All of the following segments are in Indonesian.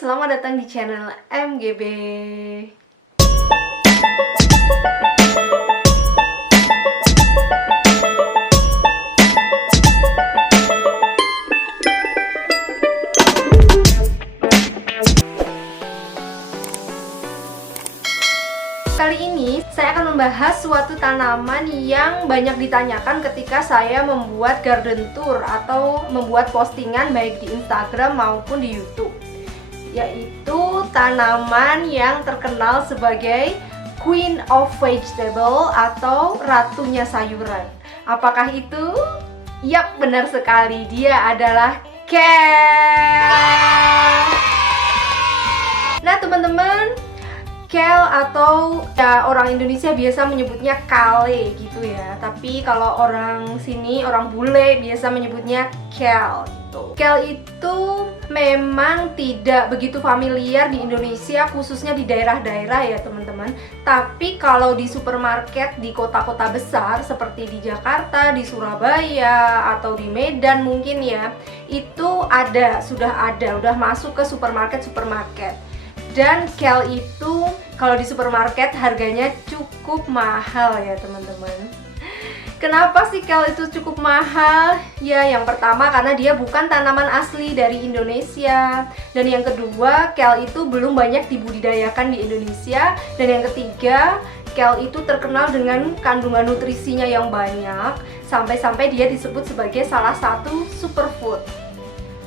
selamat datang di channel MGB. Kali ini saya akan membahas suatu tanaman yang banyak ditanyakan ketika saya membuat garden tour atau membuat postingan baik di Instagram maupun di YouTube, yaitu tanaman yang terkenal sebagai Queen of Vegetable atau ratunya sayuran. Apakah itu? Yap, benar sekali, dia adalah kale. Nah teman-teman, kale atau ya orang Indonesia biasa menyebutnya kale gitu ya. Tapi kalau orang sini, orang bule biasa menyebutnya kale gitu. Kale itu memang tidak begitu familiar di Indonesia, khususnya di daerah-daerah ya teman-teman. Tapi kalau di supermarket di kota-kota besar seperti di Jakarta, di Surabaya, atau di Medan mungkin ya, itu sudah masuk ke supermarket. Dan kale itu kalau di supermarket harganya cukup mahal ya teman-teman. Kenapa sih kale itu cukup mahal? Ya yang pertama karena dia bukan tanaman asli dari Indonesia. Dan yang kedua, kale itu belum banyak dibudidayakan di Indonesia. Dan yang ketiga, kale itu terkenal dengan kandungan nutrisinya yang banyak, sampai-sampai dia disebut sebagai salah satu superfood,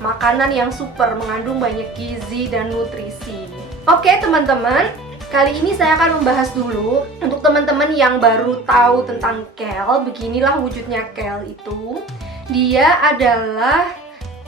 makanan yang super, mengandung banyak gizi dan nutrisi. Oke teman-teman, kali ini saya akan membahas dulu untuk teman-teman yang baru tahu tentang kale. Beginilah wujudnya kale itu. Dia adalah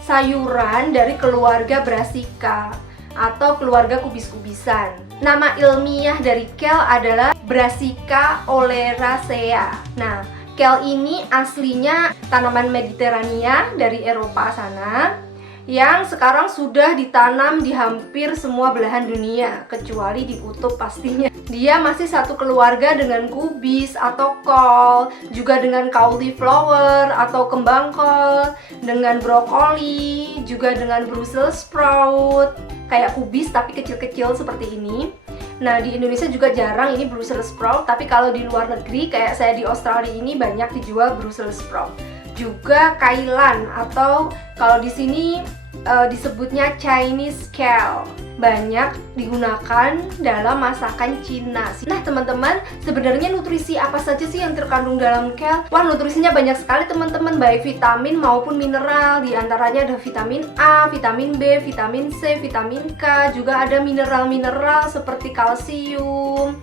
sayuran dari keluarga Brassica atau keluarga kubis-kubisan. Nama ilmiah dari kale adalah Brassica oleracea. Nah, kale ini aslinya tanaman Mediterania dari Eropa sana, yang sekarang sudah ditanam di hampir semua belahan dunia, kecuali di kutub pastinya. Dia masih satu keluarga dengan kubis atau kol, juga dengan cauliflower atau kembang kol, dengan brokoli, juga dengan Brussels sprout, kayak kubis tapi kecil-kecil seperti ini. Nah di Indonesia juga jarang ini Brussels sprout, tapi kalau di luar negeri kayak saya di Australia ini banyak dijual Brussels sprout. Juga kailan atau kalau di sini disebutnya Chinese kale, banyak digunakan dalam masakan Cina. Nah teman-teman, sebenarnya nutrisi apa saja sih yang terkandung dalam kale? Wah, nutrisinya banyak sekali teman-teman, baik vitamin maupun mineral. Di antaranya ada vitamin A, vitamin B, vitamin C, vitamin K. Juga ada mineral-mineral seperti kalsium,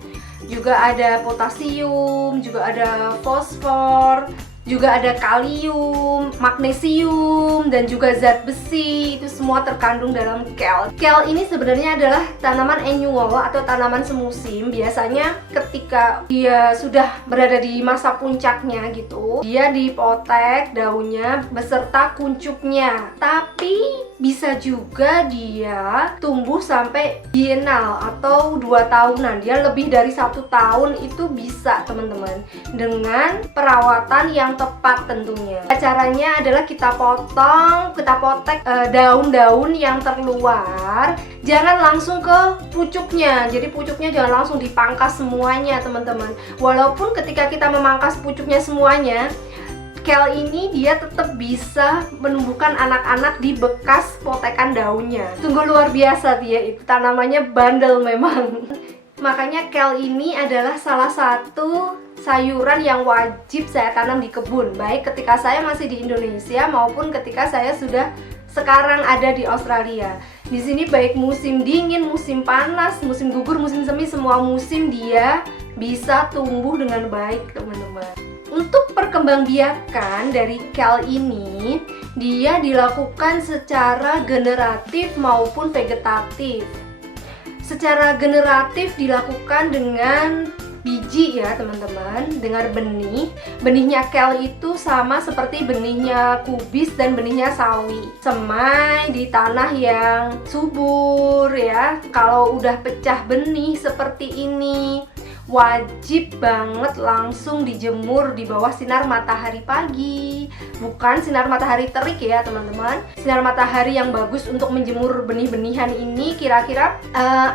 juga ada potasium, juga ada fosfor, juga ada kalium, magnesium, dan juga zat besi. Itu semua terkandung dalam kale. Kale ini sebenarnya adalah tanaman annual atau tanaman semusim. Biasanya ketika dia sudah berada di masa puncaknya gitu, dia dipotek daunnya beserta kuncupnya. Tapi bisa juga dia tumbuh sampai bienal atau 2 tahunan. Dia lebih dari 1 tahun itu bisa teman-teman, dengan perawatan yang tepat tentunya. Caranya adalah kita potek daun-daun yang terluar. Jangan langsung ke pucuknya. Jadi pucuknya jangan langsung dipangkas semuanya teman-teman. Walaupun ketika kita memangkas pucuknya semuanya, kale ini dia tetap bisa menumbuhkan anak-anak di bekas potekan daunnya. Sungguh luar biasa dia, itu tanamannya bandel memang. Makanya kale ini adalah salah satu sayuran yang wajib saya tanam di kebun, baik ketika saya masih di Indonesia maupun ketika saya sudah sekarang ada di Australia. Di sini baik musim dingin, musim panas, musim gugur, musim semi, semua musim dia bisa tumbuh dengan baik teman-teman. Untuk perkembangbiakan dari kale ini, dia dilakukan secara generatif maupun vegetatif. Secara generatif dilakukan dengan biji ya teman-teman, dengan benih. Benihnya kale itu sama seperti benihnya kubis dan benihnya sawi. Semai di tanah yang subur ya. Kalau udah pecah benih seperti ini, wajib banget langsung dijemur di bawah sinar matahari pagi. Bukan sinar matahari terik ya teman-teman. Sinar matahari yang bagus untuk menjemur benih-benihan ini kira-kira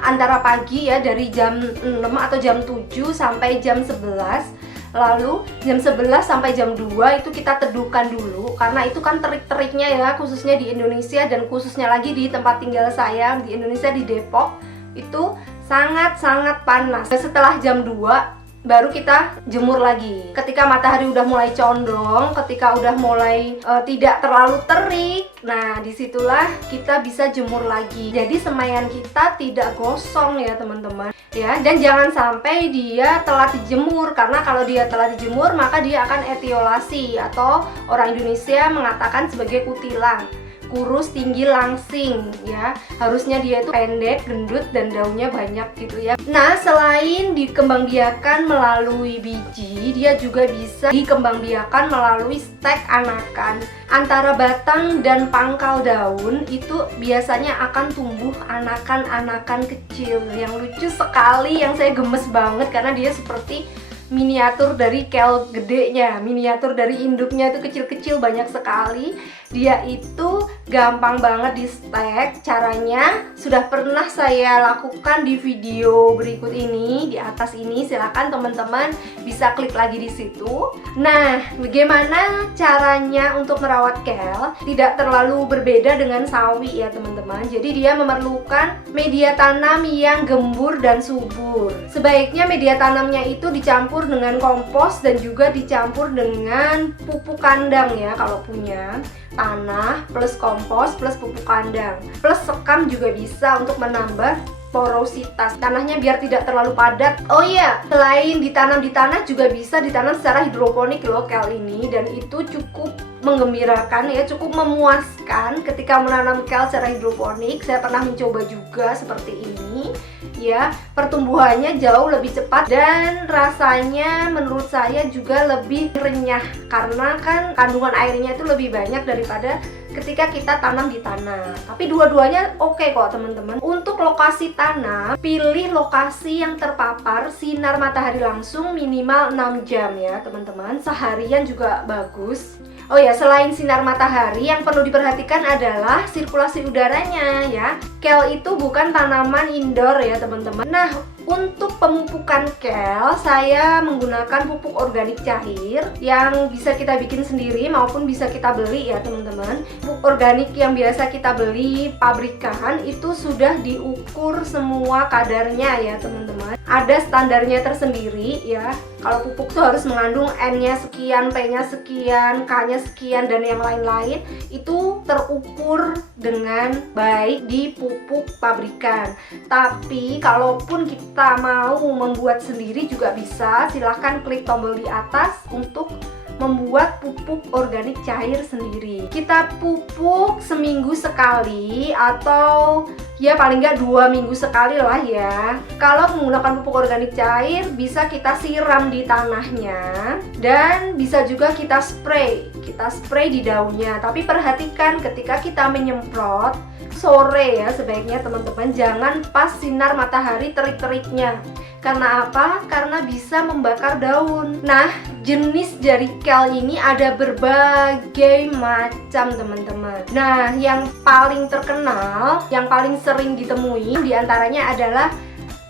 antara pagi ya, dari jam 6 atau jam 7 sampai jam 11. Lalu jam 11 sampai jam 2 itu kita teduhkan dulu, karena itu kan terik-teriknya ya, khususnya di Indonesia dan khususnya lagi di tempat tinggal saya di Indonesia, di Depok, itu sangat-sangat panas. Setelah jam 2 baru kita jemur lagi. Ketika matahari udah mulai condong, ketika udah mulai tidak terlalu terik, nah disitulah kita bisa jemur lagi. Jadi semaian kita tidak gosong ya teman-teman ya. Dan jangan sampai dia telat dijemur, karena kalau dia telat dijemur maka dia akan etiolasi, atau orang Indonesia mengatakan sebagai kutilang, kurus, tinggi, langsing ya. Harusnya dia itu pendek, gendut, dan daunnya banyak gitu ya. Nah, selain dikembangbiakan melalui biji, dia juga bisa dikembangbiakan melalui stek anakan. Antara batang dan pangkal daun itu biasanya akan tumbuh anakan-anakan kecil yang lucu sekali, yang saya gemes banget karena dia seperti miniatur dari kel gedenya, miniatur dari induknya itu kecil-kecil banyak sekali. Dia itu gampang banget di stek. Caranya sudah pernah saya lakukan di video berikut ini, di atas ini. Silakan teman-teman bisa klik lagi di situ. Nah, bagaimana caranya untuk merawat kel? Tidak terlalu berbeda dengan sawi ya teman-teman. Jadi dia memerlukan media tanam yang gembur dan subur. Sebaiknya media tanamnya itu dicampur dengan kompos dan juga dicampur dengan pupuk kandang ya kalau punya. Tanah plus kompos plus pupuk kandang plus sekam juga bisa untuk menambah porositas tanahnya biar tidak terlalu padat. Oh iya, selain ditanam di tanah juga bisa ditanam secara hidroponik loh kel ini, dan itu cukup menggembirakan ya, cukup memuaskan ketika menanam kel secara hidroponik. Saya pernah mencoba juga seperti ini ya, pertumbuhannya jauh lebih cepat dan rasanya menurut saya juga lebih renyah, karena kan kandungan airnya itu lebih banyak daripada ketika kita tanam di tanah. Tapi dua-duanya oke kok teman-teman. Untuk lokasi tanam, pilih lokasi yang terpapar sinar matahari langsung minimal 6 jam ya teman-teman. Seharian juga bagus. Oh ya, selain sinar matahari, yang perlu diperhatikan adalah sirkulasi udaranya ya. Kel itu bukan tanaman indoor ya teman-teman. Nah, untuk pemupukan kel, saya menggunakan pupuk organik cair yang bisa kita bikin sendiri maupun bisa kita beli ya teman-teman. Pupuk organik yang biasa kita beli pabrikan itu sudah diukur semua kadarnya ya teman-teman. Ada standarnya tersendiri ya. Kalau pupuk tuh harus mengandung N-nya sekian, P-nya sekian, K-nya sekian, dan yang lain-lain. Itu terukur dengan baik di pupuk pabrikan. Tapi kalaupun kita mau membuat sendiri juga bisa. Silahkan klik tombol di atas untuk membuat pupuk organik cair sendiri. Kita pupuk seminggu sekali atau ya paling nggak 2 minggu sekali lah ya. Kalau menggunakan pupuk organik cair bisa kita siram di tanahnya dan bisa juga kita spray di daunnya. Tapi perhatikan ketika kita menyemprot sore ya sebaiknya teman-teman, jangan pas sinar matahari terik-teriknya. Karena apa? Karena bisa membakar daun. Nah, jenis dari kel ini ada berbagai macam teman-teman. Nah, yang paling terkenal, yang paling sering ditemui diantaranya adalah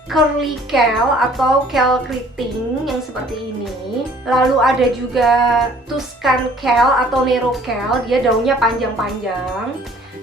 curly kel atau kel keriting yang seperti ini. Lalu ada juga Tuscan kel atau Nero kel, dia daunnya panjang-panjang.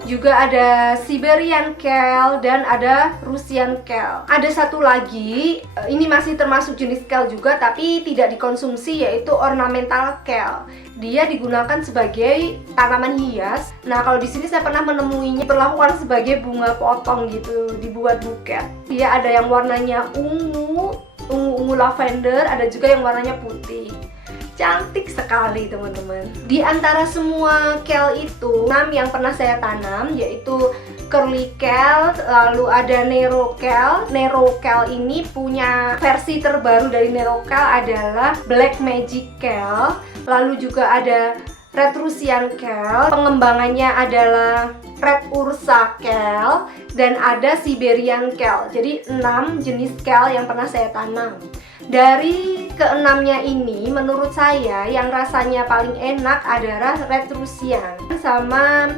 Juga ada Siberian kel dan ada Russian kel. Ada satu lagi, ini masih termasuk jenis kel juga tapi tidak dikonsumsi, yaitu ornamental kel. Dia digunakan sebagai tanaman hias. Nah, kalau di sini saya pernah menemuinya diperlakukan sebagai bunga potong gitu, dibuat buket. Dia ada yang warnanya ungu lavender, ada juga yang warnanya putih. Cantik sekali teman-teman. Di antara semua kel itu, 6 yang pernah saya tanam yaitu curly kel, lalu ada Nero kel. Nero kel ini punya versi terbaru dari Nero kel adalah Black Magic kel. Lalu juga ada Red Russian kel, pengembangannya adalah Red Ursa kel, dan ada Siberian kel. Jadi 6 jenis kel yang pernah saya tanam. Dari keenamnya ini, menurut saya yang rasanya paling enak adalah Red Russian sama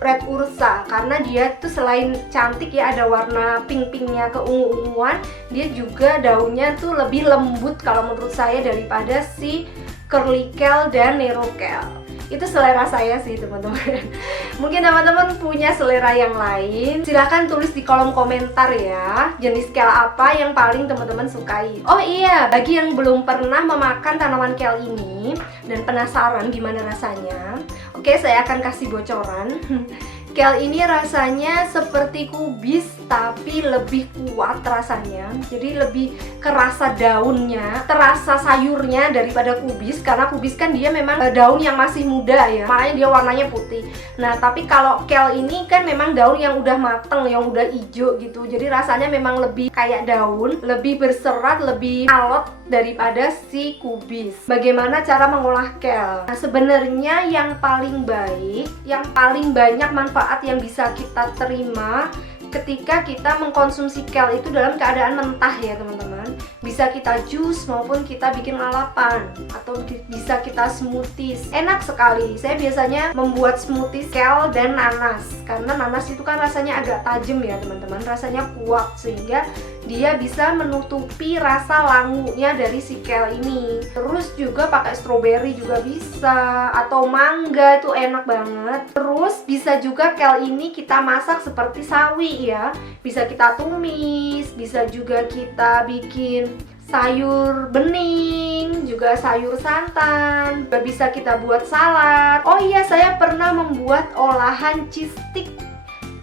Red Ursa, karena dia tuh selain cantik ya, ada warna pink-pinknya keungu-unguan, dia juga daunnya tuh lebih lembut kalau menurut saya daripada si Curly Kale dan Nero Kale. Itu selera saya sih teman-teman. Mungkin teman-teman punya selera yang lain, silahkan tulis di kolom komentar ya, jenis kale apa yang paling teman-teman sukai. Oh iya, bagi yang belum pernah memakan tanaman kale ini dan penasaran gimana rasanya, oke, saya akan kasih bocoran. Kale ini rasanya seperti kubis tapi lebih kuat rasanya. Jadi lebih kerasa daunnya, terasa sayurnya daripada kubis. Karena kubis kan dia memang daun yang masih muda ya, makanya dia warnanya putih. Nah tapi kalau kale ini kan memang daun yang udah mateng, yang udah hijau gitu. Jadi rasanya memang lebih kayak daun, lebih berserat, lebih alot daripada si kubis. Bagaimana cara mengolah kale? Nah sebenarnya yang paling baik, yang paling banyak manfaat yang bisa kita terima ketika kita mengkonsumsi kale itu dalam keadaan mentah ya teman-teman. Bisa kita jus maupun kita bikin lalapan atau bisa kita smoothies. Enak sekali. Saya biasanya membuat smoothies kale dan nanas, karena nanas itu kan rasanya agak tajam ya teman-teman, rasanya kuat sehingga dia bisa menutupi rasa langunya dari si kale ini. Terus juga pakai strawberry juga bisa, atau mangga, itu enak banget. Terus bisa juga kale ini kita masak seperti sawi ya, bisa kita tumis, bisa juga kita bikin sayur bening, juga sayur santan, juga bisa kita buat salad. Oh iya, saya pernah membuat olahan cheese stick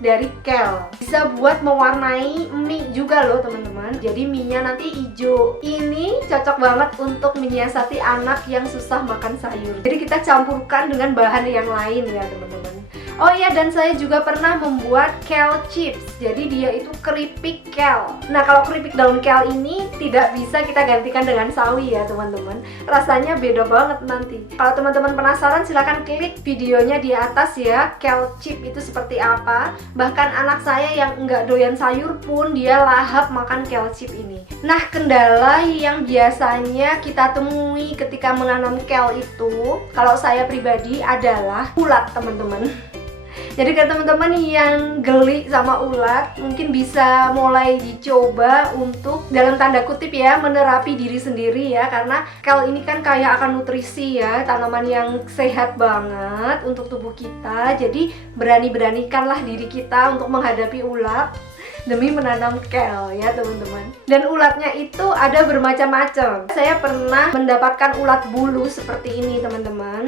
dari kale, bisa buat mewarnai mie juga loh teman-teman. Jadi mie-nya nanti hijau. Ini cocok banget untuk menyiasati anak yang susah makan sayur. Jadi kita campurkan dengan bahan yang lain ya teman-teman. Oh iya, dan saya juga pernah membuat kale chips. Jadi dia itu keripik kale. Nah kalau keripik daun kale ini tidak bisa kita gantikan dengan sawi ya teman-teman. Rasanya beda banget nanti. Kalau teman-teman penasaran silahkan klik videonya di atas ya, kale chip itu seperti apa. Bahkan anak saya yang nggak doyan sayur pun dia lahap makan kale chip ini. Nah kendala yang biasanya kita temui ketika menanam kale itu, kalau saya pribadi adalah ulat teman-teman. Jadi kan teman-teman yang geli sama ulat mungkin bisa mulai dicoba untuk dalam tanda kutip ya menerapi diri sendiri ya, karena kale ini kan kaya akan nutrisi ya, tanaman yang sehat banget untuk tubuh kita. Jadi berani-beranikanlah diri kita untuk menghadapi ulat demi menanam kale ya teman-teman. Dan ulatnya itu ada bermacam-macam. Saya pernah mendapatkan ulat bulu seperti ini teman-teman.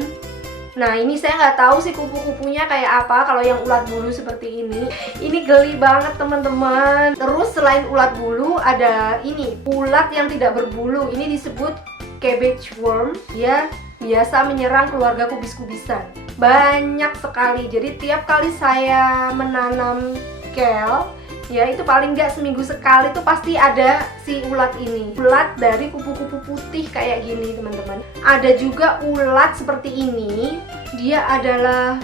Nah ini saya nggak tahu sih kupu-kupunya kayak apa kalau yang ulat bulu seperti ini. Ini geli banget teman-teman. Terus selain ulat bulu ada ini, ulat yang tidak berbulu. Ini disebut cabbage worm. Dia biasa menyerang keluarga kubis-kubisan. Banyak sekali. Jadi tiap kali saya menanam kale ya, itu paling nggak seminggu sekali tuh pasti ada si ulat ini. Ulat dari kupu-kupu putih kayak gini teman-teman. Ada juga ulat seperti ini. Dia adalah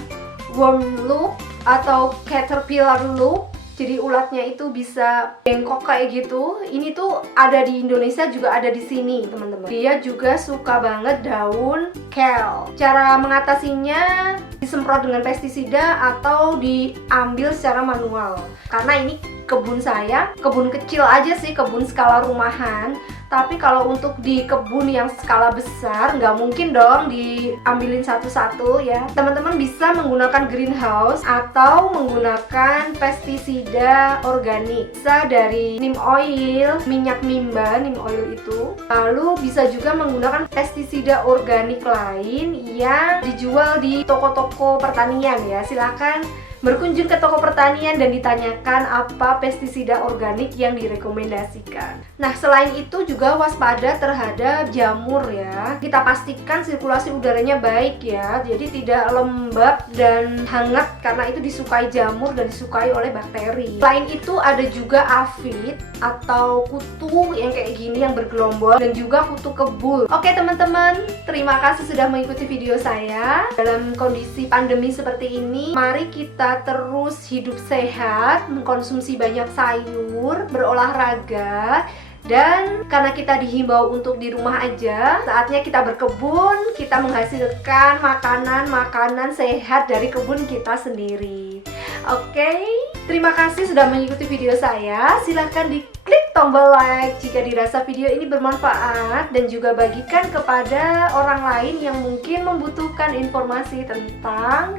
worm loop atau caterpillar loop. Jadi ulatnya itu bisa bengkok kayak gitu. Ini tuh ada di Indonesia, juga ada di sini teman-teman. Dia juga suka banget daun kale. Cara mengatasinya disemprot dengan pestisida atau diambil secara manual. Karena ini kebun saya, kebun kecil aja sih, kebun skala rumahan. Tapi kalau untuk di kebun yang skala besar, nggak mungkin dong diambilin satu-satu ya. Teman-teman bisa menggunakan greenhouse atau menggunakan pestisida organik. Bisa dari neem oil, minyak mimba, neem oil itu. Lalu bisa juga menggunakan pestisida organik lain yang dijual di toko-toko pertanian ya. Silakan berkunjung ke toko pertanian dan ditanyakan apa pestisida organik yang direkomendasikan. Nah, selain itu juga waspada terhadap jamur ya. Kita pastikan sirkulasi udaranya baik ya. Jadi tidak lembab dan hangat karena itu disukai jamur dan disukai oleh bakteri. Selain itu ada juga aphid atau kutu yang kayak gini yang bergelombol, dan juga kutu kebul. Oke teman-teman, terima kasih sudah mengikuti video saya. Dalam kondisi pandemi seperti ini, mari kita terus hidup sehat, mengkonsumsi banyak sayur, berolahraga, Dan karena kita dihimbau untuk di rumah aja, saatnya kita berkebun, kita menghasilkan makanan-makanan sehat dari kebun kita sendiri. Oke, terima kasih sudah mengikuti video saya. Silahkan diklik tombol like jika dirasa video ini bermanfaat, dan juga bagikan kepada orang lain yang mungkin membutuhkan informasi tentang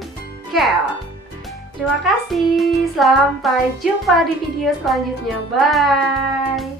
kale. Terima kasih, sampai jumpa di video selanjutnya. Bye.